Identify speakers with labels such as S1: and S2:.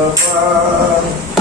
S1: Mustafa